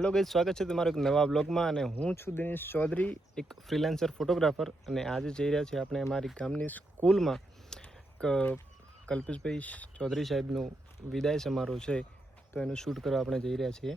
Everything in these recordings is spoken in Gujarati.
હેલો ગાઈસ, સ્વાગત છે તમારું એક નવા બ્લોગમાં અને હું છું દિનેશ ચૌધરી, એક ફ્રીલાન્સર ફોટોગ્રાફર. અને આજે જઈ રહ્યા છીએ આપણે અમારી ગામની સ્કૂલમાં કલ્પેશભાઈ ચૌધરી સાહેબનું વિદાય સમારોહ છે, તો એનું શૂટ કરવા આપણે જઈ રહ્યા છીએ.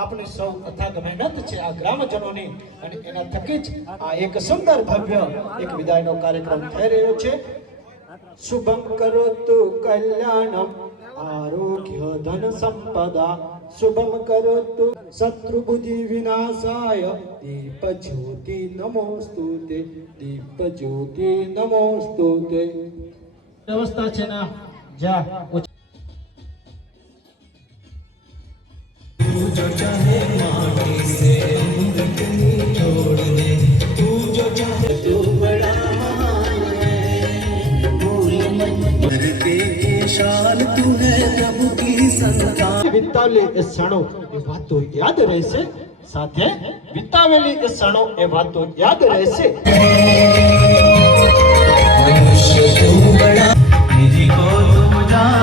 આપણી સૌ અથાગ મહેનત છે આ ગ્રામજનોની, અને એના થકી જ આ એક સુંદર ભવ્ય એક વિદાયનો કાર્યક્રમ થઈ રહ્યો છે. શુભમ કરોતુ કલ્યાણમ આરોગ્ય ધન સંપદા, શુભમ કરોતુ શત્રુ બુદ્ધિ વિનાશાય, દીપ જ્યોતિ નમોસ્તુતે, દીપ જ્યોતિ નમોસ્તુતે. વ્યવસ્થા છે ના જા जो चाहे माटी से अमृतनी जोड़ दे, तू जो चाहे तू बड़ा महान है, भूल मत करके शान तू है प्रभु की संतान. વિતાવેલી એ ક્ષણો એ વાતો યાદ રહેશે, સાથે વિતાવેલી એ ક્ષણો એ વાતો યાદ રહેશે. મનુષ્ય તું બડા નિજી કો તુમ જાન.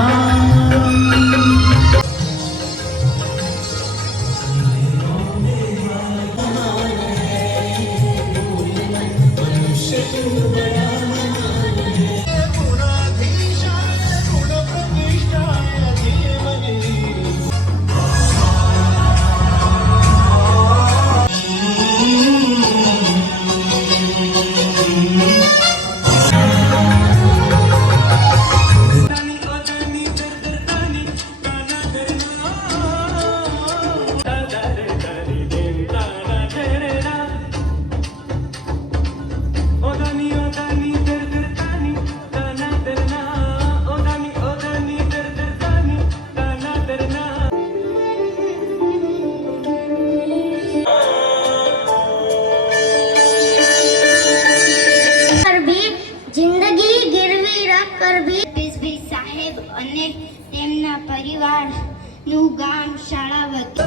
જિંદગી ગિરવી રખ કર ભી કલ્પેશભાઈ સાહેબ અને તેમના પરિવારનું ગામ શાળાવતી.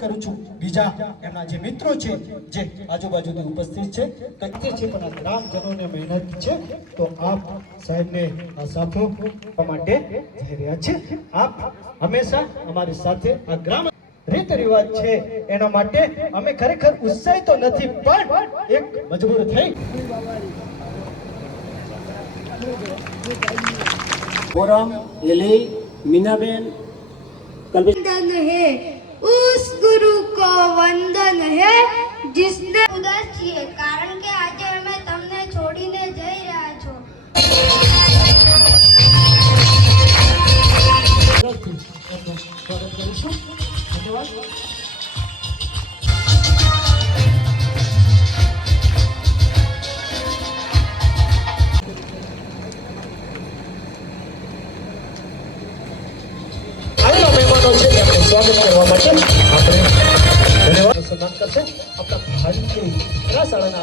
કરું છું બીજા એમના જે મિત્રો છે જે આજુબાજુથી ઉપસ્થિત છે, કચ્છે છે પણ આ ગ્રામજનોને મહેનત છે, તો આપ સાહેબને આ સાફો આપવા માટે જઈ રહ્યા છે. આપ હંમેશા અમારી સાથે આ ગ્રામ રીત રિવાજ છે એના માટે અમે ખરેખર ઉત્સાહી તો નથી, પણ એક મજબૂર થઈ. फोरम एली मीनाबेन वंदन है उस गुरु को वंदन है जिसने ઉદાસ છીએ કારણ કે આજે અમે તમને છોડીને જઈ રહ્યા છો. ધન્યવાદ. મહેમાનો છે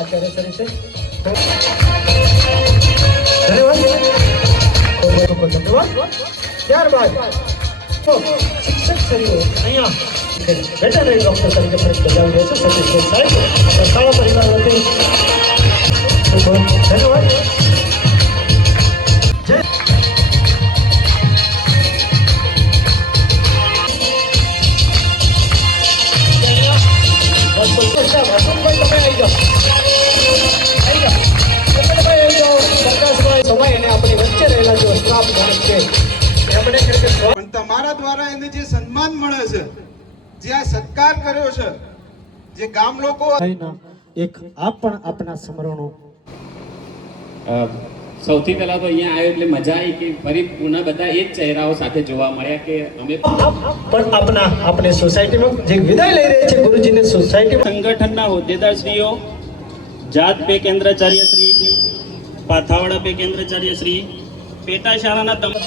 આચાર્ય શ્રી છે. ધન્યવાદ. ખૂબ ખૂબ ધન્યવાદ. ત્યારબાદ શિક્ષક શ્રીઓ અહીંયા વેટરનરી ડોક્ટર તરીકે ફરજ બજાવી રહ્યા છે સતીશભાઈ સાહેબ શાળા પરિવાર વતી ખૂબ ધન્યવાદ. જય પણ તમારા દ્વારા એને જે સન્માન મળે છે, જે આ સત્કાર કર્યો છે, જે ગામ લોકો એક આપ પણ આપના સમરણો. સૌથી પહેલા તો અહીંયા આવ્યો એટલે મજા આવી કે ફરી પુનઃ બધા એ જ ચહેરાઓ સાથે જોવા મળ્યા કે અમે પણ આપના આપણી સોસાયટીમાં જે વિદાય લઈ રહ્યા છે ગુરુજીની સોસાયટીમાં સંગઠનના હોદ્દેદાર શ્રીઓ, જાત પે કેન્દ્રાચાર્ય શ્રી, પાથાવાડા પે કેન્દ્રાચાર્ય શ્રી, પેટા શાળાના તમામ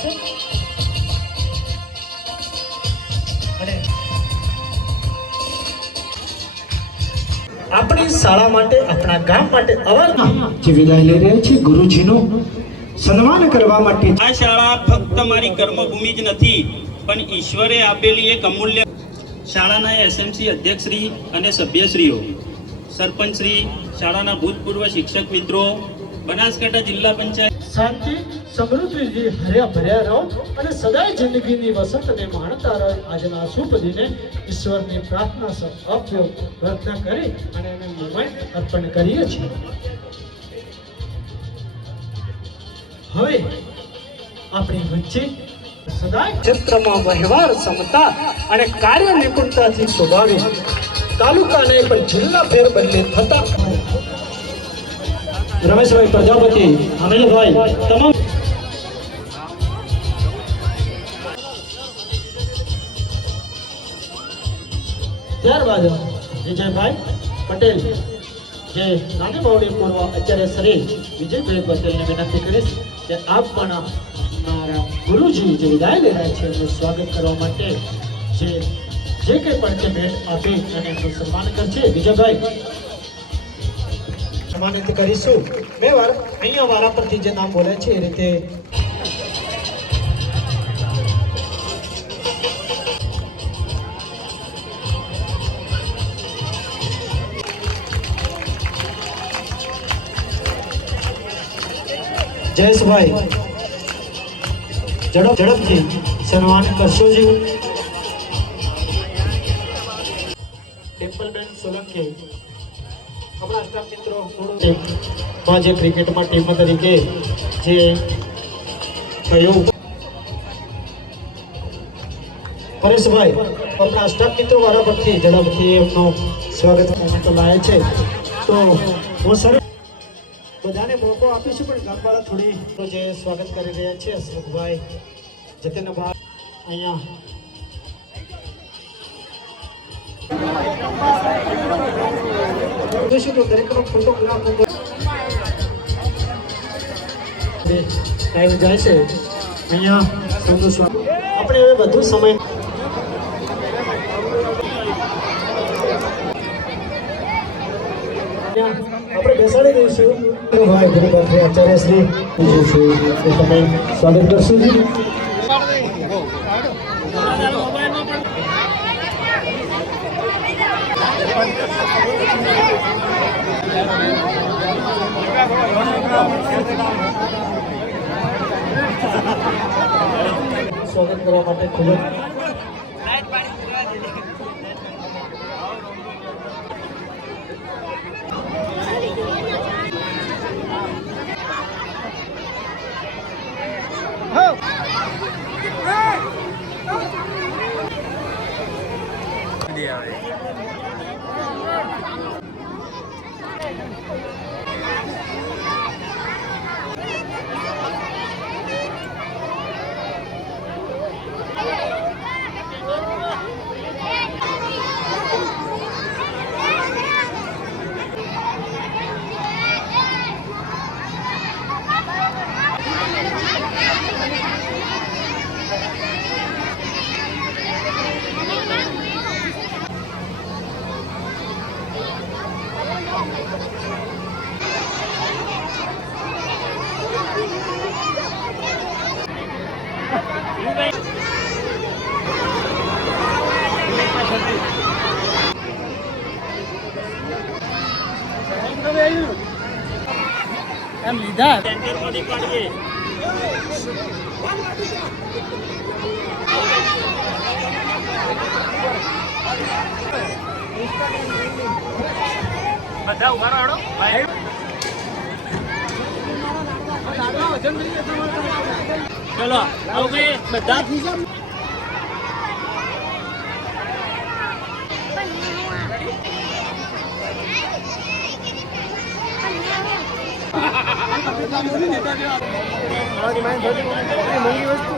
અને આપણી શાળા માટે આપણા ગામ માટે અવારના જે વિદાય લઈ રહ્યા છે ગુરુજીનું સન્માન કરવા માટે. આ શાળા ફક્ત મારી કર્મભૂમિ જ નથી પણ ઈશ્વરે આપેલી એક અમૂલ્ય. શાળાના એસએમસી અધ્યક્ષશ્રી અને સભ્યશ્રીઓ, સરપંચશ્રી, શાળાના ભૂતપૂર્વ શિક્ષક મિત્રો, બનાસકાંઠા જિલ્લા પંચાયત, શાંતિ સમૃદ્ધિથી હર્યા ભર્યા રહો અને સદાય જિંદગીની વસંતને માણતા રહો. આજના શુભ દિને ઈશ્વરની પ્રાર્થના અપ્યો પ્રાર્થના કરી અને એને મોમેન્ટ અર્પણ કરીએ છીએ. હવે આપણી વચ્ચે સદાય ક્ષેત્રમાં વ્યવહાર ક્ષમતા અને કાર્ય નિપુણતાથી સ્વભાવિક તાલુકાને પણ જિલ્લા ફેરબદલી થતા રમેશભાઈ પ્રજાપતિ, અનિલભાઈ તમામ ત્યારબાદ વિજયભાઈ પટેલ જે નાની બાવડી પૂર્વ આચાર્ય શ્રી વિજયભાઈ પટેલને વિનંતી કરીશ કે આપ પણ મારા ગુરુજી જે વિદાય લઈ રહ્યા છે એમનું સ્વાગત કરવા માટે જે કંઈ પણ તે ભેટ આપી અને એમનું સન્માન કરશે. વિજયભાઈ સન્માનિત કરીશું. બે વાર અહીંયા વારા પરથી જે નામ બોલે છે એ રીતે જયેશભાઈ ઝડપથી સન્માન કરશો જી. ડિમ્પલબેન સોલંકી આપણા સ્ટાફ મિત્રો માં જે ક્રિકેટમાં ટીમ તરીકે જે કહ્યું પરેશભાઈ આપણા સ્ટાફ મિત્રો વાળા પરથી ઝડપથી એમનું સ્વાગત મોમેન્ટ લાવે છે. તો હું સર બધાને મોકો આપીશું પણ ગામવાળા થોડી જે સ્વાગત કરી રહ્યા છે અશોકભાઈ, જતનભાઈ અહીંયા તો દરેકનો ફોટોગ્રાફ ટાઈમ જાય છે અહીંયા સૌનું સ્વાગત. આપણે હવે વધુ સમય આપણે બેસાડી દઈશું. ભાઈ ગુરુભાઈ આચાર્ય શ્રી તમે સ્વાગત કરશો જી. સ્વાગત કરવા માટે ખૂબ જ એમ લીધા સેન્ટરમાંથી પાડીએ. બધા ઉભા રહો ભાઈ. ચલો આવો ભાઈ બધા. મોંઘી વસ્તુ